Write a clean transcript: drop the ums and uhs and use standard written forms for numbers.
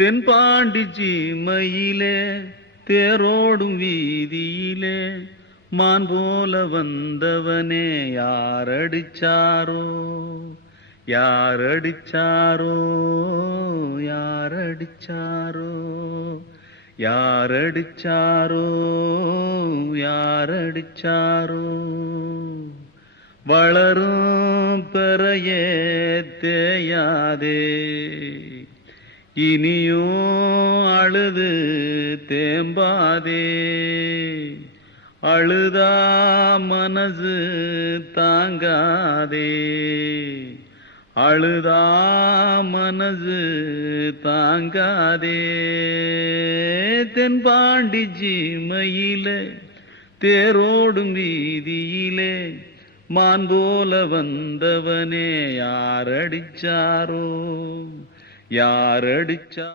தென்பாண்டி சீமையிலே தேரோடும் வீதியிலே மான் போல வந்தவனே யாரடிச்சாரோ யாரடிச்சாரோ யாரடிச்சாரோ யாரடிச்சாரோ யாரடிச்சாரோ வளரும் பெறையே தேயாதே இனியும் அழுது தேம்பாதே அழுதா மனசு தாங்காதே அழுதா மனசு தாங்காதே தென்பாண்டி சீமையிலே தேரோடும் வீதியிலே மான் போல வந்தவனே யாரடிச்சாரோ யாரடிச்சா